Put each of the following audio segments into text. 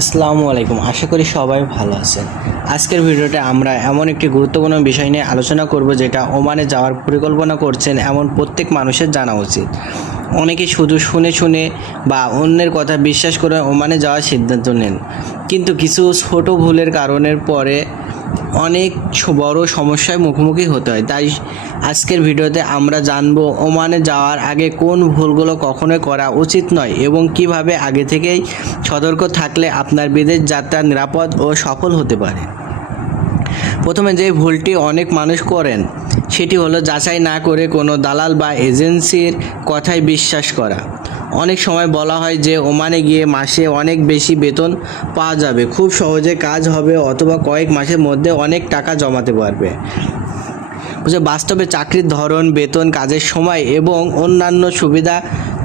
আসসালামু আলাইকুম। আশা করি সবাই ভালো আছেন। আজকের ভিডিওতে আমরা এমন একটি গুরুত্বপূর্ণ বিষয় নিয়ে আলোচনা করব যেটা ওমানে যাওয়ার পরিকল্পনা করছেন এমন প্রত্যেক মানুষের জানা উচিত। অনেকে শুধু শুনে শুনে বা অন্যের কথা বিশ্বাস করে ওমানে যাওয়ার সিদ্ধান্ত নেন, কিন্তু কিছু ছোট ভুলের কারণের পরে অনেক বড় সমস্যার মুখোমুখি হতে হয়। তাই আজকের ভিডিওতে আমরা জানবো ওমানে যাওয়ার আগে কোন ভুলগুলো কখনোই করা উচিত নয় এবং কিভাবে আগে থেকেই সতর্ক থাকলে আপনার বিদেশ যাত্রা নিরাপদ ও সফল হতে পারে। প্রথমে যে ভুলটি অনেক মানুষ করেন সেটি হলো যাচাই না করে কোনো দালাল বা এজেন্সির কথায় বিশ্বাস করা। অনেক সময় বলা হয় যে ওমানে গিয়ে মাসে অনেক বেশি বেতন পাওয়া যাবে, খুব সহজে কাজ হবে অথবা কয়েক মাসের মধ্যে অনেক টাকা জমাতে পারবে। বাস্তবে চাকরির ধরন, বেতন, কাজের সময় এবং অন্যান্য সুবিধা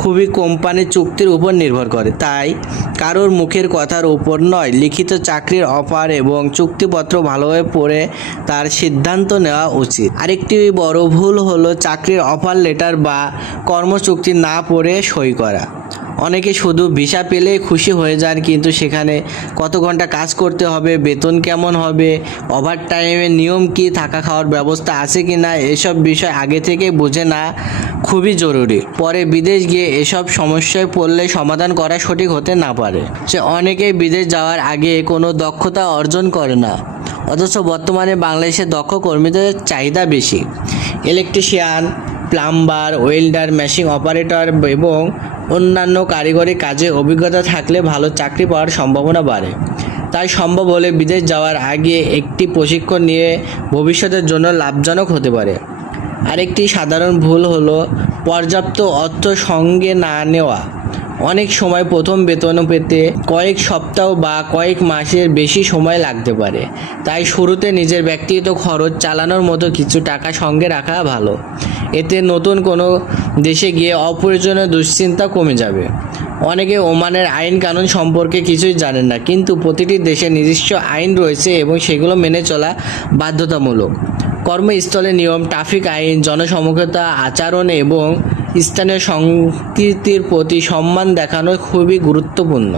খুবই কোম্পানির চুক্তির উপর নির্ভর করে। তাই কারোর মুখের কথার উপর নয়, লিখিত চাকরির অফার এবং চুক্তিপত্র ভালোভাবে পড়ে তার সিদ্ধান্ত নেওয়া উচিত। আরেকটি বড় ভুল হলো চাকরির অফার লেটার বা কর্মচুক্তি না পড়ে সই করা। অনেকে শুধু ভিসা পেলেই খুশি হয়ে যান, কিন্তু সেখানে কত ঘন্টা কাজ করতে হবে, বেতন কেমন হবে, ওভারটাইমের নিয়ম কি, থাকা খাওয়ার ব্যবস্থা আছে কি না, এসব বিষয় আগে থেকে বুঝে না খুবই জরুরি। পরে বিদেশ গিয়ে এসব সমস্যায় পড়লে সমাধান করা সঠিক হতে না পারে। অনেকেই বিদেশ যাওয়ার আগে কোনো দক্ষতা অর্জন করে না, অথচ বর্তমানে বাংলাদেশে দক্ষ কর্মীদের চাহিদা বেশি। Electrician, plumber, welder, machine operator এবং অন্যান্য কারিগরি কাজে অভিজ্ঞতা থাকলে ভালো চাকরি পাওয়ার সম্ভাবনা বাড়ে। তাই সম্ভব হলে বিদেশ যাওয়ার আগে একটি প্রশিক্ষণ নিয়ে ভবিষ্যতের জন্য লাভজনক হতে পারে। আরেকটি সাধারণ ভুল হলো পর্যাপ্ত অর্থ সঙ্গে না নেওয়া। অনেক সময় প্রথম বেতন পেতে কয়েক সপ্তাহ বা কয়েক মাসের বেশি সময় লাগতে পারে। তাই শুরুতে নিজের ব্যক্তিগত খরচ চালানোর মতো কিছু টাকা সঙ্গে রাখা ভালো। এতে নতুন কোনো দেশে গিয়ে অপ্রয়োজনীয় দুশ্চিন্তা কমে যাবে। অনেকে ওমানের আইন কানুন সম্পর্কে কিছুই জানেন না, কিন্তু প্রতিটি দেশের নিজস্ব আইন রয়েছে এবং সেগুলো মেনে চলা বাধ্যতামূলক। কর্মস্থলে নিয়ম, ট্রাফিক আইন, জনসমক্ষতা আচরণ এবং স্থানীয় সংস্কৃতির প্রতি সম্মান দেখানো খুবই গুরুত্বপূর্ণ।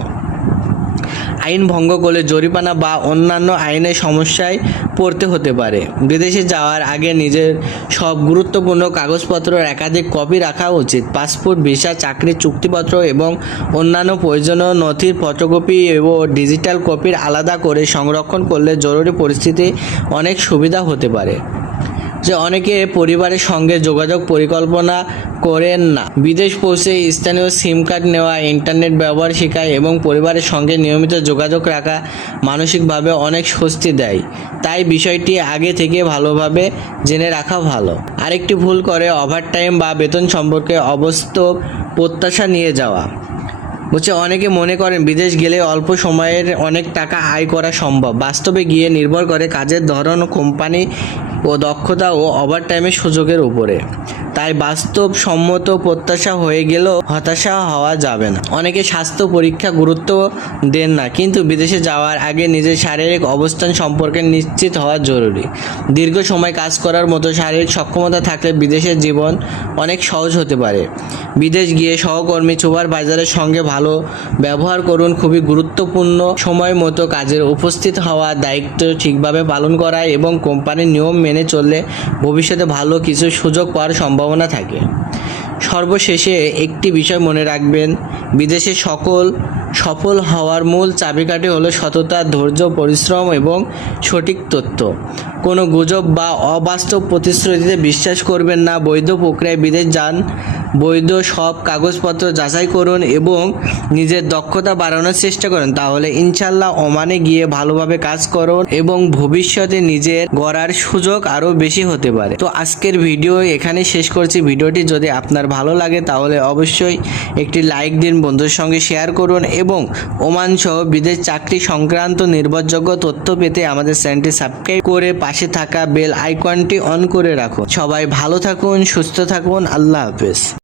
আইন ভঙ্গ করলে জরিমানা বা অন্যান্য আইনের সমস্যায় পড়তে হতে পারে। বিদেশে যাওয়ার আগে নিজের সব গুরুত্বপূর্ণ কাগজপত্রের একাধিক কপি রাখা উচিত। পাসপোর্ট, ভিসা, চাকরির চুক্তিপত্র এবং অন্যান্য প্রয়োজনীয় নথির ফটোকপি এবং ডিজিটাল কপির আলাদা করে সংরক্ষণ করলে জরুরি পরিস্থিতি অনেক সুবিধা হতে পারে। অনেকে পরিবারের সঙ্গে যোগাযোগ পরিকল্পনা করেন না। বিদেশ পৌঁছে স্থানীয় সিম কার্ড নেওয়া, ইন্টারনেট ব্যবহার শেখা এবং পরিবারের সঙ্গে নিয়মিত যোগাযোগ রাখা মানসিকভাবে অনেক স্বস্তি দেয়। তাই বিষয়টি আগে থেকে ভালোভাবে জেনে রাখা ভালো। আরেকটি ভুল করে ওভারটাইম বা বেতন সম্পর্কে অবাস্তব প্রত্যাশা নিয়ে যাওয়া। অনেকে মনে করেন বিদেশ গেলে অল্প সময়ের অনেক টাকা আয় করা সম্ভব। বাস্তবে গিয়ে নির্ভর করে কাজের ধরন, কোম্পানি ও দক্ষতা ও ওভারটাইমের সুযোগের উপরে। তাই বাস্তবসম্মত প্রত্যাশা হয়ে গেলেও হতাশা হওয়া যাবে না। অনেকে স্বাস্থ্য পরীক্ষা গুরুত্ব দেন না, কিন্তু বিদেশে যাওয়ার আগে নিজের শারীরিক অবস্থান সম্পর্কে নিশ্চিত হওয়া জরুরি। দীর্ঘ সময় কাজ করার মতো শারীরিক সক্ষমতা থাকলে বিদেশের জীবন অনেক সহজ হতে পারে। বিদেশ গিয়ে সহকর্মী, সুপারভাইজারের সঙ্গে ভালো ব্যবহার করুন। খুবই গুরুত্বপূর্ণ সময় মতো কাজের উপস্থিত হওয়া, দায়িত্ব ঠিকভাবে পালন করা এবং কোম্পানির নিয়ম মেনে চললে ভবিষ্যতে ভালো কিছু সুযোগ পাওয়ার সম্ভাবনা থাকে। সর্বশেষে একটি বিষয় মনে রাখবেন, বিদেশে সফল হওয়ার মূল চাবিকাঠি হলো সততা, ধৈর্য, পরিশ্রম এবং সঠিক তথ্য। কোনো গুজব বা অবাস্তব প্রতিশ্রুতিতে বিশ্বাস করবেন না। বৈধ প্রক্রিয়ায় বিদেশ যান, বৈধ সব কাগজপত্র যাচাই করুন এবং নিজের দক্ষতা বাড়ানোর চেষ্টা করুন। তাহলে ইনশাল্লাহ ওমানে গিয়ে ভালোভাবে কাজ করুন এবং ভবিষ্যতে নিজের গড়ার সুযোগ আরও বেশি হতে পারে। তো আজকের ভিডিও এখানে শেষ করছি। ভিডিওটি যদি আপনার ভালো লাগে তাহলে অবশ্যই একটি লাইক দিন, বন্ধুর সঙ্গে শেয়ার করুন এবং ওমান সহ বিদেশ চাকরি সংক্রান্ত নির্ভরযোগ্য তথ্য পেতে আমাদের চ্যানেলটি সাবস্ক্রাইব করে পাশে থাকা বেল আইকনটি অন করে রাখুন। সবাই ভালো থাকুন, সুস্থ থাকুন। আল্লাহ হাফেজ।